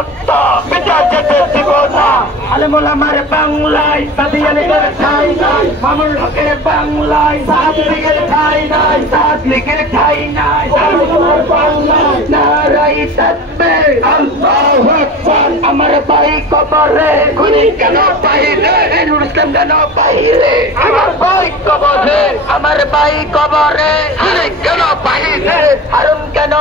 রক্ত বেঁচে যেতে দিব না। আলেম ওলামার বাংলায় কাদিয়ানীদের ঠাঁই নাই, মামুনুল হকের বাংলায় সাত লীগের ঠাঁই নাই, সাত লীগের ঠাঁই নাই। আমার বাংলায় নারায়ে তাকবীর, আল্লাহু আকবার। আমার ভাই কবরে, খুনি কেন বাহিরে, নুরুল ইসলাম কেন বাহিরে? আমার ভাই কবরে, আমার ভাই কবরে, খুনি কেন বাহিরে? হারুন কেন